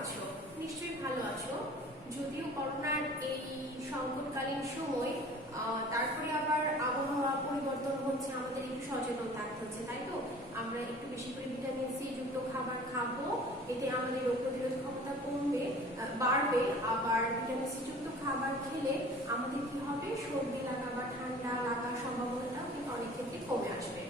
আছো? নিশ্চয়ই ভালো আছো। যদিও করোনার এই সংকটকালীন সময়, তারপরে আবার আবহাওয়া পরিবর্তন হচ্ছে, আমাদের একটু সচেতন থাকতে হচ্ছে, তাই তো? আমরা একটু বেশি করে ভিটামিন সি যুক্ত খাবার খাবো, এতে আমাদের রোগ প্রতিরোধ ক্ষমতা বাড়বে। আবার ভিটামিন সি যুক্ত খাবার খেলে আমাদের কি হবে, সর্দি লাগা বা ঠান্ডা লাগার সম্ভাবনাটাও কিন্তু অনেক ক্ষেত্রে কমে আসবে।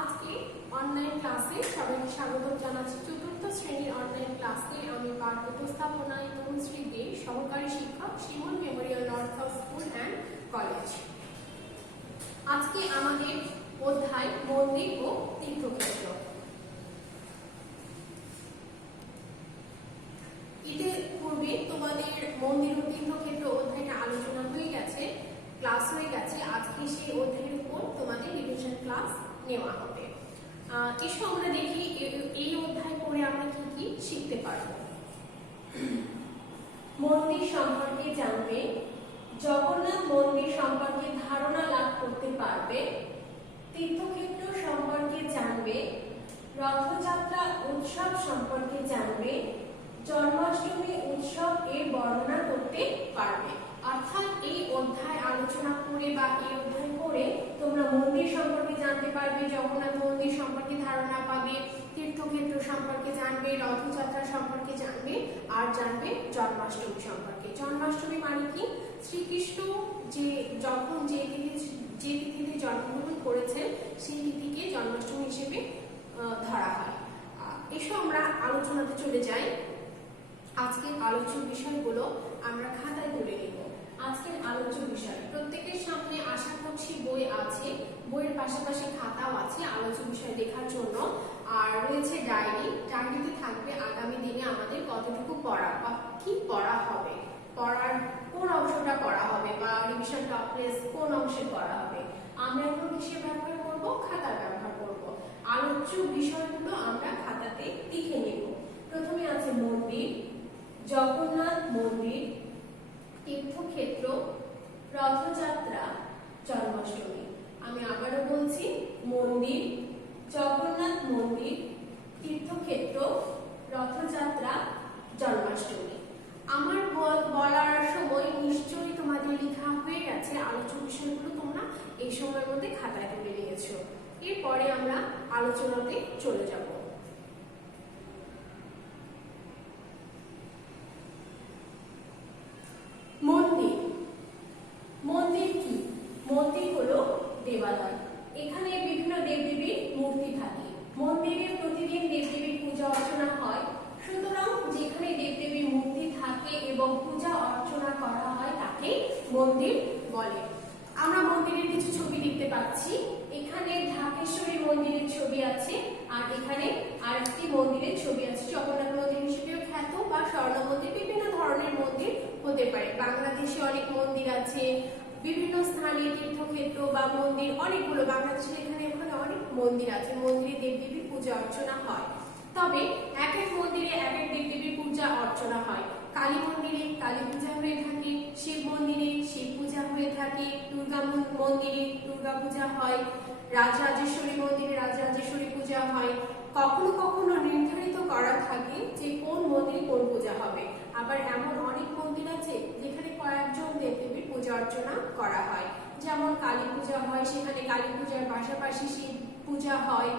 আজকে অনলাইন ক্লাসে সবাইকে স্বাগত জানাচ্ছি। চতুর্থ শ্রেণীর অনলাইন ক্লাসে আমি পাঠ উপস্থাপনায় তনুশ্রী দে, সহকারী শিক্ষক, Shimul memorial north south school and college. আজকে আমাদের অধ্যায় মন্দির ও তীর্থক্ষেত্র। ঈদের পূর্বে তোমাদের মন্দির ও তীর্থক্ষেত্র অধ্যায়টা আলোচনা হয়ে গেছে, ক্লাস হয়ে গেছে। আজকে সেই অধ্যায়ের উপর তোমাদের রিভিশন ক্লাস নেওয়া হবে। এসো আমরা দেখি এই অধ্যায় পড়ে আমরা কি কি শিখতে পারবো। মন্দির সম্পর্কে জানবে, জগন্নাথ মন্দির সম্পর্কে ধারণা লাভ করতে পারবে, তীর্থক্ষেত্র সম্পর্কে জানবে, রথযাত্রা উৎসব সম্পর্কে জানবে, জন্মাষ্টমী উৎসব এর বর্ণনা করতে পারবে। অর্থাৎ এই অধ্যায় আলোচনা করে বা এই অধ্যায় পড়ে তোমরা মন্দির সম্পর্কে জানতে পারবে, জগন্নাথ মন্দির সম্পর্কে ধারণা পাবে, তীর্থক্ষেত্র সম্পর্কে জানবে, রথযাত্রা সম্পর্কে জানবে, আর জানবে জন্মাষ্টমী সম্পর্কে। জন্মাষ্টমী মানে কি? শ্রীকৃষ্ণ যখন যে তিথিতে জন্মগ্রহণ করেছেন সেই তিথিকে জন্মাষ্টমী হিসেবে ধরা হয়। এসব আমরা আলোচনাতে চলে যাই। আজকের আলোচ্য বিষয়গুলো আমরা খাতায় তুলে নিব। আজকের আলোচ্য বিষয়, প্রত্যেকের সামনে আশা করছি বই আছে, বইয়ের পাশাপাশি খাতাও আছে আলোচ্য বিষয় লেখার জন্য, আর রয়েছে ডায়েরি। ডায়েরিতে থাকবে আগামী দিনে আমাদের কতটুকু পড়া বা কি পড়া হবে, পড়ার কোন অংশটা পড়া হবে বা রিভিশন টপিক কোন অংশে পড়া হবে। আমরা এখন কিসের ব্যবহার করব? খাতার ব্যবহার করব। আলোচ্য বিষয়গুলো আমরা খাতাতে লিখে নেব। প্রথমে আছে মন্দির, জগন্নাথ মন্দির, তীর্থক্ষেত্র, রথযাত্রা, জন্মাষ্টমী। আমি আবারও বলছি, মন্দির, জগন্নাথ মন্দির, তীর্থক্ষেত্র, রথযাত্রা, জন্মাষ্টমী। আমার বলার সময় নিশ্চয়ই তোমাদের লেখা হয়ে গেছে, আলোচ্য বিষয়গুলো তোমরা এই সময়ের মধ্যে খাতায় তুলে নিয়েছো। এরপরে আমরা আলোচনাতে চলে যাব। মন্দির। মন্দির কি? মন্দির হলো দেবালয়। এখানে বিভিন্ন দেবদেবীর মূর্তি থাকে। মন্দিরে প্রতিদিন দেবদেবীর পূজা অর্চনা হয়। সুতরাং যেখানে দেবদেবীর মূর্তি থাকে এবং পূজা অর্চনা করা হয় তাকে মন্দির বলে। আমরা মন্দিরের কিছু ছবি দেখতে পাচ্ছি। এখানে ঢাকেশ্বরী মন্দিরের ছবি আছে, আর এখানে আরেকটি মন্দিরের ছবি আছে। জগন্নাথ মন্দির হিসেবেও খ্যাত বা স্বর্ণ মন্দির, বিভিন্ন ধরনের মন্দির হতে পারে। বাংলাদেশে অনেক মন্দির আছে, বিভিন্ন স্থানে তীর্থক্ষেত্র বা মন্দির অনেকগুলো। বাংলাদেশের এখানে ওখানে অনেক মন্দির আছে, মন্দিরে দেবদেবীর পূজা অর্চনা হয়। তবে এক এক মন্দিরে এক এক দেবদেবীর পূজা অর্চনা হয়। কালী মন্দিরে কালী পূজা হয়ে থাকে, শিব মন্দিরে শিব পূজা হয়ে থাকে, দুর্গা মন্দিরে দুর্গা পূজা হয়, রাজরাজেশ্বরী মন্দিরে রাজরাজেশ্বরী পূজা হয়। কখনো কখনো নির্ধারিত করা থাকে যে কোন মন্দিরে কোন পূজা হবে। আবার এমন অনেক মন্দির আছে যেখানে কয়েকজন দেবদেবীর পূজা অর্চনা করা হয়। যেমন কালী পূজা হয়, সেখানে কালী পূজার পাশাপাশি শিব পূজা হয়।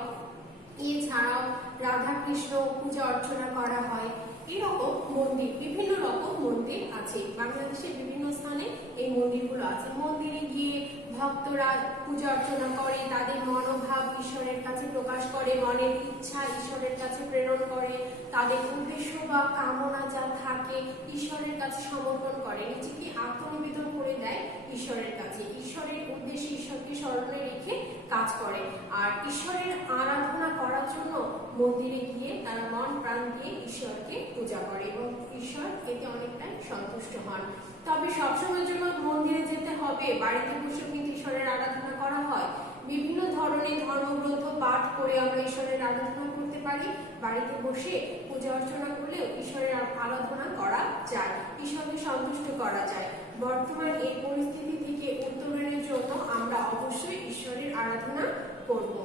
এছাড়াও রাধা কৃষ্ণ পূজা অর্চনা করা হয়। এরকম মন্দির, বিভিন্ন রকম মন্দির আছে বাংলাদেশের বিভিন্ন স্থানে। এই মন্দিরগুলো আছে। মন্দিরে গিয়ে ভক্তরা পূজা অর্চনা করে, তাদের মনোভাব ঈশ্বরের কাছে প্রকাশ করে, মনের ইচ্ছা ঈশ্বরের কাছে প্রেরণ করে, তাদের উদ্দেশ্য বা কামনা যা থাকে ঈশ্বরের কাছে সমর্পণ করে, নিজেকে আত্মনিবেদন করে দেয় ঈশ্বরের কাছে। ঈশ্বরের উদ্দেশ্যে ঈশ্বরকে স্মরণে রেখে কাজ করে। আর ঈশ্বরের আরাধনা করার জন্য মন্দিরে গিয়ে তারা মন প্রাণ দিয়ে ঈশ্বরকে পূজা করে এবং ঈশ্বর এতে অনেকটাই সন্তুষ্ট হন। তবে সবসময়ের জন্য মন্দিরে যেতে হবে? বাড়িতে বসে কিন্তু ঈশ্বরের আরাধনা করা হয়। বিভিন্ন ধরনের ধর্মগ্রন্থ পাঠ করে আমরা ঈশ্বরের আরাধনা করতে পারি। বাড়িতে বসে পূজা অর্চনা করলেও ঈশ্বরের আরাধনা করা যায়, ঈশ্বরকে সন্তুষ্ট করা যায়। বর্তমান এই পরিস্থিতি থেকে উত্তরণের জন্য আমরা অবশ্যই ঈশ্বরের আরাধনা করব।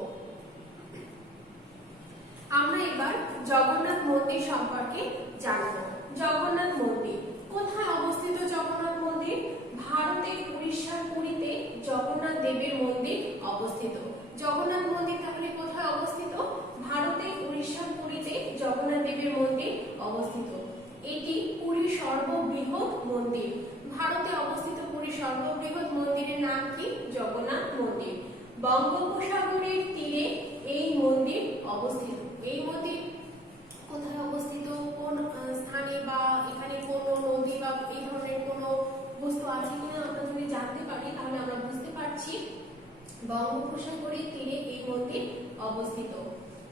আমরা এবার জগন্নাথ মন্দির সম্পর্কে জানব। জগন্নাথ মন্দির। কোথায় অবস্থিত জগন্নাথ মন্দির? ভারতের উড়িষ্যার পুরীতে জগন্নাথ দেবের মন্দির অবস্থিত। জগন্নাথ মন্দির তাহলে কোথায় অবস্থিত? ভারতের উড়িষ্যার পুরীতে জগন্নাথ দেবের মন্দির অবস্থিত। এটি পুরীর সর্ববৃহৎ মন্দির। ভারতে অবস্থিত পুরীর সর্ববৃহৎ মন্দিরের নাম কি? জগন্নাথ মন্দির। বঙ্গোপসাগরের তীরে এই মন্দির অবস্থিত। এই মন্দির কোথায় অবস্থিত, কোন স্থানে, বা এখানে কোনো নদী বা এই ধরনের কোনো বস্তু আছে কিনা আমরা যদি জানতে পারি তাহলে আমরা বুঝতে পারছি বঙ্গোপসাগরের তীরে এই মন্দির অবস্থিত।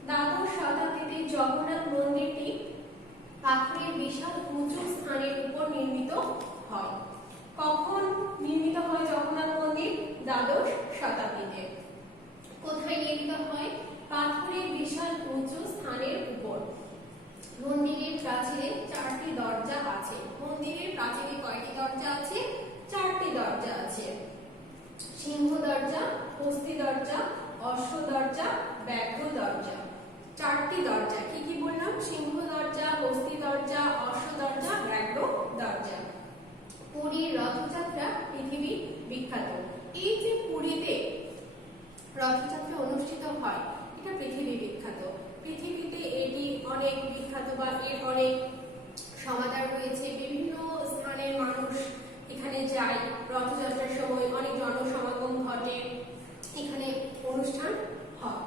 দ্বাদশ শতাব্দীতে জগন্নাথ মন্দিরটি পাথরের বিশাল উঁচু স্থানের উপর নির্মিত হয়। কখন নির্মিত হয় জগন্নাথ মন্দির? দ্বাদশ শতাব্দীতে। কোথায় নির্মিত হয়? পাথরের বিশাল উঁচু স্থানের উপর। মন্দিরের প্রাচীরে 4টি দরজা আছে। মন্দিরের প্রাচীরে কয়টি দরজা আছে? 4টি দরজা আছে। সিংহ দরজা, হস্তি দরজা, অশ্ব দরজা, ব্যাঘ্র দরজা। 4টি দরজা। কি কি বললাম? সিংহ দরজা, হস্তি দরজা, অশ্ব দরজা, ব্যাঘ্র দরজা। পুরীর রথযাত্রা পৃথিবী বিখ্যাত। এই যে পুরীতে রথযাত্রা অনুষ্ঠিত হয় এটা পৃথিবী বিখ্যাত। পৃথিবীতে এটি অনেক বিখ্যাত বা এর অনেক সমাদর রয়েছে। বিভিন্ন স্থানের মানুষ এখানে যায়। রথযাত্রার সময় অনেক জনসমাগম ঘটে, এখানে অনুষ্ঠান হয়।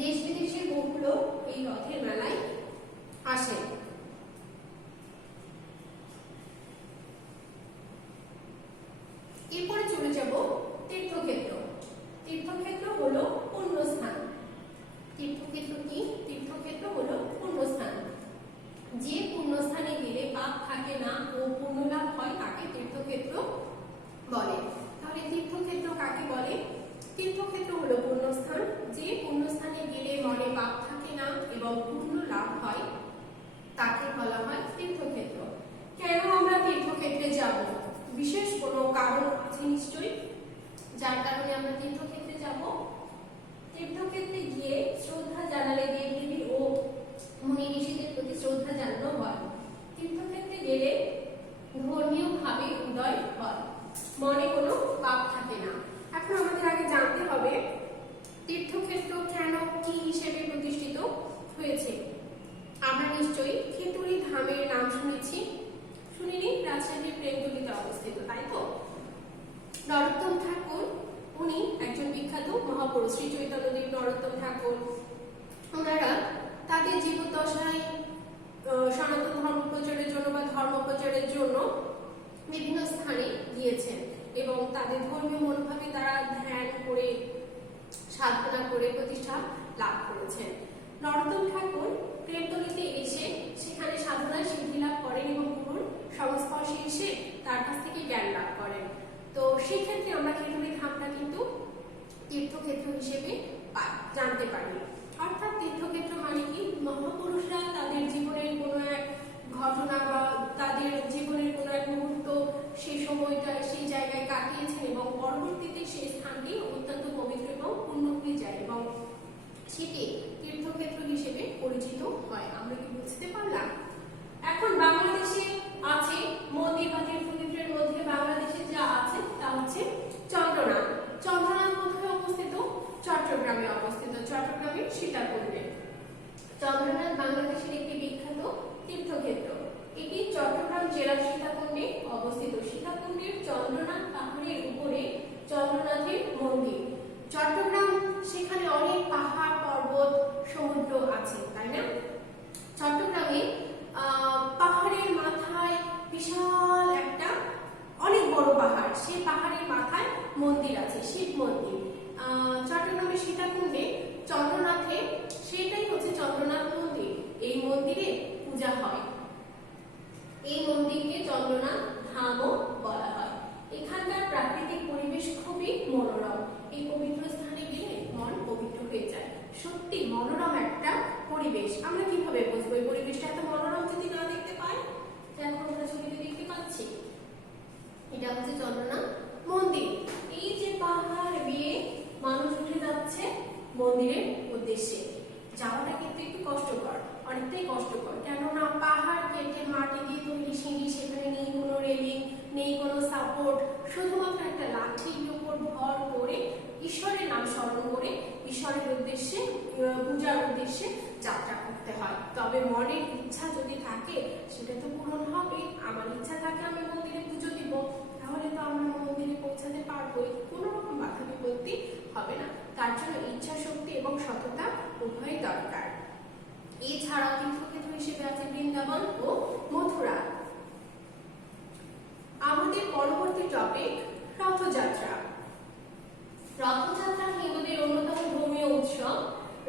দেশ বিদেশের বহু লোক এই রথের মেলায় আসে। এরপরে চলে যাব তীর্থক্ষেত্র। তীর্থক্ষেত্র হলো পুণ্যস্থান। তীর্থক্ষেত্র কি? তীর্থক্ষেত্র হলো পুণ্যস্থান। যে পুণ্যস্থানে গেলে পাপ থাকে না ও পুণ্য লাভ হয় তাকে তীর্থক্ষেত্র বলে। তাহলে তীর্থক্ষেত্র কাকে বলে? তীর্থক্ষেত্র হলো পুণ্যস্থান। যে পুণ্যস্থানে গেলে মনে পাপ থাকে না এবং পুণ্য লাভ হয় তাকে বলা হয় তীর্থক্ষেত্র। কেন আমরা তীর্থক্ষেত্রে যাব? বিশেষ কোনো কারণ আছে নিশ্চয়ই যার কারণে আমরা তীর্থক্ষেত্রে যাব। তীর্থক্ষেত্রে গিয়ে শ্রদ্ধা জানালে দেবদেবী ও মুনি ঋষিদের প্রতি শ্রদ্ধা জানানো হয়। তীর্থক্ষেত্রে গেলে ধর্মীয় ভাবে উদয় হয়, মনে কোনো পাপ থাকে না। এখন আমাদের আগে জানতে হবে তীর্থক্ষেত্র কেন, কি হিসেবে প্রতিষ্ঠিত হয়েছে। আমরা নিশ্চয়ই খেতড়ি ধামের নাম শুনেছি, শুনিনি? রাজশাহীর প্রেমতলীতে অবস্থিত, তাই তো? নরোত্তম ঠাকুর উনি একজন বিখ্যাত মহাপুরুষ। শ্রী চৈতন্যদেব, নরোত্তম ঠাকুর, ওনারা তাদের জীবদ্দশায় সনাতন ধর্ম প্রচারের জন্য বা ধর্ম প্রচারের জন্য বিভিন্ন স্থানে গিয়েছেন এবং তাদের ধর্মীয় মনোভাবে তারা ধ্যান করে, সাধনা করে প্রতিষ্ঠা লাভ করেছেন। নরোত্তম ঠাকুর প্রেমতলীতে এসে সেখানে সাধনায় সিদ্ধি লাভ করেন এবং গুরুর সংস্পর্শে এসে তার কাছ থেকে জ্ঞান লাভ করেন। তো সেক্ষেত্রে আমরা খেতড়ি ধামটা কিন্তু তীর্থক্ষেত্র হিসেবে জানতে পারি। অর্থাৎ তীর্থক্ষেত্র মানে কি? মহাপুরুষরা তাদের জীবনের কোনো এক ঘটনা বা তাদের জীবনের কোনো এক মুহূর্ত সেই সময়টা সেই জায়গায় কাটিয়েছেন এবং পরবর্তীতে সেই স্থানটি অত্যন্ত পবিত্র এবং পূর্ণ হয়ে যায় এবং সেটি তীর্থক্ষেত্র হিসেবে পরিচিত হয়। আমরা কি বুঝতে পারলাম? এখন বাংলাদেশে আছে মন্দির বা তীর্থক্ষেত্রের মধ্যে বাংলাদেশে যা আছে তা হচ্ছে চন্দ্রনাথ। চন্দ্রনাথ কোথায় অবস্থিত? চট্টগ্রামে অবস্থিত, চট্টগ্রামের সীতাকুণ্ডে। চন্দ্রনাথ বাংলাদেশের একটি বিখ্যাত তীর্থক্ষেত্র। এটি চট্টগ্রাম জেলার সীতাকুণ্ডে অবস্থিত। সীতাকুণ্ডের চন্দ্রনাথ পাহাড়ের উপরে চন্দ্রনাথের মন্দির। চট্টগ্রাম, সেখানে অনেক পাহাড়, পর্বত, সমুদ্র আছে, তাই না? চট্টগ্রামে পাহাড়ের মাথায় বিশাল একটা অনেক বড় পাহাড়, সেই পাহাড়ের মাথায় মন্দির আছে, শিব মন্দির। চট্টগ্রামের সীতাকুণ্ডে চন্দ্রনাথে, সেটাই হচ্ছে চন্দ্রনাথ মন্দির। এই মন্দিরে পূজা হয়। এই মন্দিরকে চন্দ্রনাথ ধামও বলা হয়। এখানকার প্রাকৃতিক পরিবেশ খুবই মনোরম। এই পবিত্র স্থানে গেলে মন পবিত্র হয়ে যায়। সত্যি মনোরম একটা পরিবেশ। আমরা কিভাবে বুঝবো এই পরিবেশটা এত মনোরম যদি না দেখতে পাই? এখন আমরা ছবিতে দেখতে পাচ্ছি, এটা হচ্ছে চন্দ্রনাথ মন্দির। এই যে পাহাড় বেয়ে মানুষ উঠে যাচ্ছে মন্দিরের উদ্দেশ্যে, যাওয়াটা কিন্তু একটু কষ্টকর, অনেকটাই কষ্টকর, কেননা পাহাড় কেটে শুধুমাত্র একটা লাঠির উপর ভর করে ঈশ্বরের নাম স্মরণ করে ঈশ্বরের উদ্দেশ্যে পূজার উদ্দেশ্যে যাত্রা করতে হয়। তবে মনের ইচ্ছা যদি থাকে সেটা তো পূরণ হবে। আমার ইচ্ছা থাকে আমি মন্দিরে পুজো দিব, তাহলে তো আমরা মন্দিরে পৌঁছাতে পারবোই, কোনো রকম বাধা বিপত্তি হবে না। তার জন্য ইচ্ছা শক্তি এবং সততা উভয়ই দরকার। এছাড়াও তীর্থক্ষেত্র হিসেবে আছে বৃন্দাবন ও মথুরা। আমাদের পরবর্তী টপিক রথযাত্রা। রথযাত্রা হিন্দুদের অন্যতম ধর্মীয় উৎসব।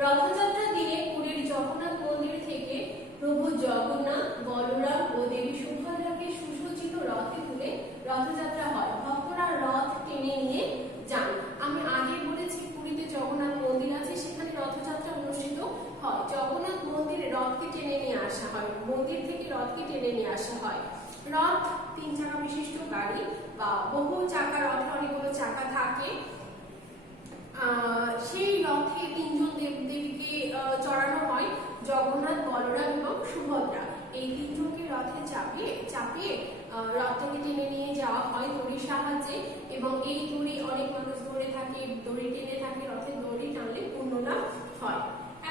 রথযাত্রার দিনে পুরীর জগন্নাথ মন্দির থেকে প্রভু জগন্নাথ, বলরাম ও দেবী সুভদ্রাকে সুসজ্জিত রথে তুলে রথযাত্রা হয়। ভক্তরা রথ টেনে নিয়ে যান। আমি আগে বলেছি পুরীতে জগন্নাথ মন্দির আছে, সেখানে রথযাত্রা অনুষ্ঠিত হয়। জগন্নাথ মন্দিরে রথকে টেনে নিয়ে আসা হয়, মন্দির থেকে রথকে টেনে নিয়ে আসা হয়। রথ 3 চাকা বিশিষ্ট গাড়ি বা বহু চাকা, রথে অনেকগুলো চাকা থাকে। সেই রথে 3 জন দেবদেবীকে চড়ানো হয়, জগন্নাথ, বলরাম এবং সুভদ্রা। এই 3 জনকে রথে চাপিয়ে রথটাকে টেনে নিয়ে যাওয়া হয় দড়ির সাহায্যে, এবং এই দড়ি অনেক মানুষ ধরে থাকে, দড়ি টেনে থাকে, রথের দড়ি টানলে পূর্ণ লাভ হয়।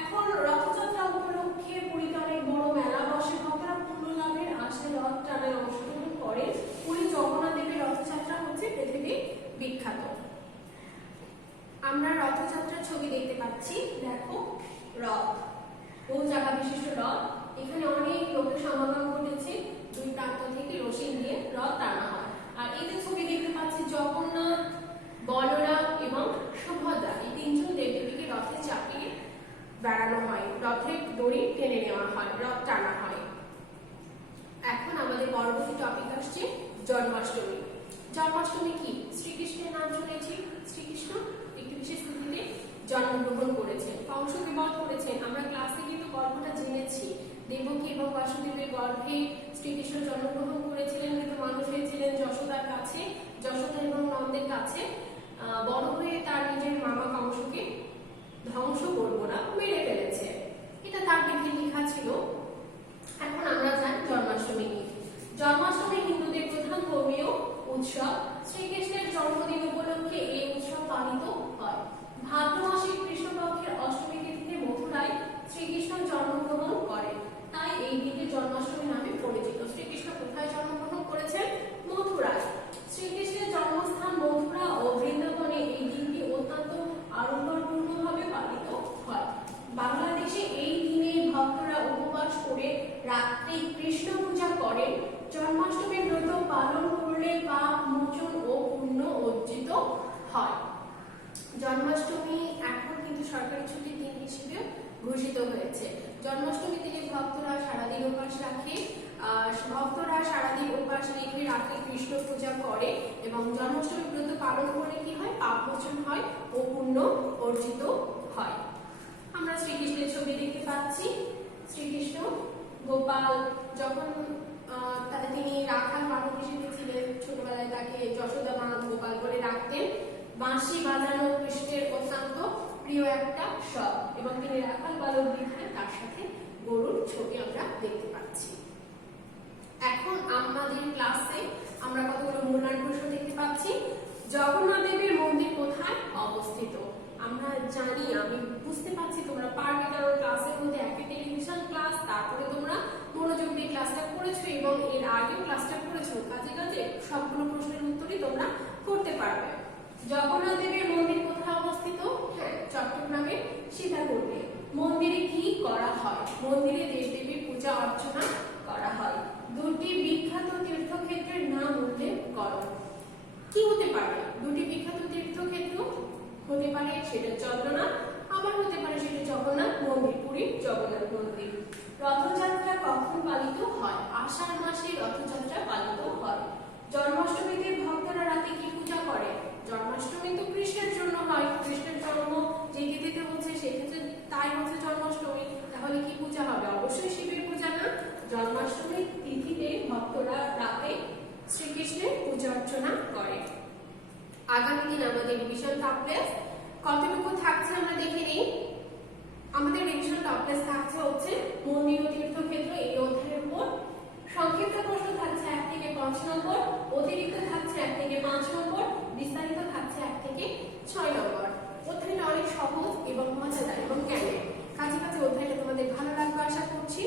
এখন রথযাত্রা উপলক্ষে পুরীতে অনেক বড় মেলা বসে। ভক্তরা পূর্ণ লাভের আশায় রথ টানায় অংশগ্রহণ করে। পুরী জগন্নাথ দেবের রথযাত্রা হচ্ছে পৃথিবী বিখ্যাত। আমরা রথযাত্রার ছবি দেখতে পাচ্ছি, দেখো রথ, বহু চাকা বিশিষ্ট রথ। এখানে অনেক লোকের সমাগম ঘটেছে, 2 প্রান্ত থেকে রশি দিয়ে রথ টানা হয়। আর এই যে ছবি দেখতে পাচ্ছি, জগন্নাথ, বলরাম এবং সুভদ্রা, এই 3 জন দেবদেবীকে রথে চাপিয়ে বেড়ানো হয়, রথের দড়ি টেনে নেওয়া হয়, রথ টানা হয়। এখন আমাদের পরবর্তী টপিক আসছে জন্মাষ্টমী। জন্মাষ্টমী কি? শ্রীকৃষ্ণের নাম শুনেছি। শ্রীকৃষ্ণ একটি বিশেষ তিথিতে জন্মগ্রহণ করেছেন, কংসকে বধ করেছেন। আমরা ক্লাসে কিন্তু গল্পটা জেনেছি, দেবকী এবং বাসুদেবের গর্ভে শ্রীকৃষ্ণ জন্মগ্রহণ করেছিলেন, কিন্তু মানুষ হয়েছিলেন যশোদার কাছে, যশোদা এবং নন্দের কাছে। বড় হয়ে তার নিজের মামা কংসকে ধ্বংস করবো না, মেরে ফেলেছে, এটা তার বিধি লেখা ছিল। এখন আমরা জানি জন্মাষ্টমী কি। জন্মাষ্টমী হিন্দুদের প্রধান ধর্মীয় উৎসব। শ্রীকৃষ্ণের জন্মদিন উপলক্ষে এই উৎসব পালিত হয়। ভাদ্র মাসের কৃষ্ণপক্ষের অষ্টমী তিথিতে মথুরায় শ্রীকৃষ্ণ জন্মগ্রহণ করেন, তাই এই দিনটি জন্মাষ্টমী নামে পরিচিত। শ্রীকৃষ্ণ কোথায় জন্মগ্রহণ করেছেন? মথুরায়। শ্রীকৃষ্ণের জন্মস্থান মথুরা ও বৃন্দাবনে এই দিনটি অত্যন্ত আড়ম্বরপূর্ণভাবে পালিত হয়। বাংলাদেশে এই দিনে ভক্তরা উপবাস করে রাত্রি কৃষ্ণ পূজা করেন। জন্মাষ্টমীর ব্রত পালন করলে পাপ মোচন ও পুণ্য অর্জিত হয়। জন্মাষ্টমী এখন কিন্তু সরকারি ছুটির দিন হিসেবে ঘোষিত হয়েছে। জন্মাষ্টমী দিনে ভক্তরা সারাদিন উপাস রাখে, রাত্রে কৃষ্ণ পূজা করে, এবং জন্মাষ্টমী ব্রত পালন করলে কি হয়? পাপ মোচন হয় ও পুণ্য অর্জিত হয়। আমরা শ্রীকৃষ্ণের ছবি দেখতে পাচ্ছি। শ্রীকৃষ্ণ গোপাল, যখন তিনি রাখাল বালক হিসেবে ছিলেন, ছোটবেলায় তাকে যশোদা মা গোপাল বলে ডাকতেন। বাঁশি বাজানো কৃষ্ণের অত্যন্ত প্রিয় একটা শখ, এবং তিনি রাখাল বালক বিধায় তার সাথে গরুর ছবি আমরা দেখতে পাচ্ছি। এখন আমাদের ক্লাসে আমরা কতগুলো মূল্যায়ন প্রশ্ন দেখতে পাচ্ছি। জগন্নাথ দেবের মন্দির কোথায় অবস্থিত? আমরা জানি, আমি বুঝতে পারছি তোমরা পারবে, কারণ ক্লাসের মধ্যে একটা টেলিভিশন ক্লাস, তারপরে তোমরা মনোযোগ দিয়ে ক্লাসটা করেছো এবং এর আগেও ক্লাসটা করেছো, কাজে কাজে সবগুলো প্রশ্নের উত্তরই তোমরা করতে পারবে। জগন্নাথ দেবের মন্দির কোথায় অবস্থিত? হ্যাঁ, চট্টগ্রামের সীতাকুণ্ডে। মন্দিরে কি করা হয়? মন্দিরে দেবদেবীর পূজা অর্চনা করা হয়। 2টি বিখ্যাত তীর্থক্ষেত্রের নাম উল্লেখ করো। কি হতে পারে? 2টি বিখ্যাত তীর্থক্ষেত্র হতে পারে সেটা চন্দ্রনাথ, আবার হতে পারে সেটা জগন্নাথ মন্দির, পুরীর জগন্নাথ মন্দির। রথযাত্রা কখন পালিত হয়? আষাঢ় মাসে রথযাত্রা পালিত হয়। জন্মাষ্টমীতে ভক্তরা রাতে কি পূজা করে? জন্মাষ্টমী তো কৃষ্ণের জন্য হয়, কৃষ্ণের জন্ম যে তিথিতে হচ্ছে সেক্ষেত্রে তাই হচ্ছে জন্মাষ্টমী, তাহলে কি পূজা হবে? অবশ্যই শিবের পূজা না। জন্মাষ্টমীর তিথিতে ভক্তরা রাতে শ্রীকৃষ্ণের পূজা অর্চনা করে। আগামী দিন আমাদের রিভিশন টপ টেস্ট কতটুকু থাকছে আমরা দেখে নিই। আমাদের রিভিশন টপ টেস্ট থাকছে হচ্ছে মন্দির ও তীর্থক্ষেত্র এই অধ্যায়ের উপর। সংক্ষিপ্ত প্রশ্ন থাকছে 1 থেকে 5 নম্বর, অতিরিক্ত থাকছে 1 থেকে 5 নম্বর, এবং মজাদার এবং জ্ঞানের। কাছে কাছে অধ্যায়টা তোমাদের ভালো লাগবে আশা করছি।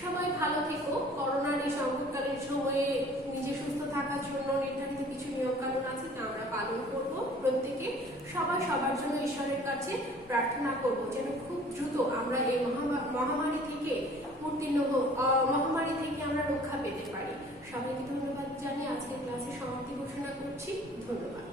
সবাই ভালো থেকো। করোনার এই সংকটকালীন সময়ে নিজে সুস্থ থাকার জন্য নির্ধারিত কিছু নিয়ম কানুন আছে, তা আমরা পালন করব প্রত্যেকে। সবাই সবার জন্য ঈশ্বরের কাছে প্রার্থনা করব যেন খুব দ্রুত আমরা এই মহামারী থেকে মহামারী থেকে আমরা রক্ষা পেতে পারি। সবাইকে ধন্যবাদ জানিয়ে আজকের ক্লাসে সমাপ্তি ঘোষণা করছি। ধন্যবাদ।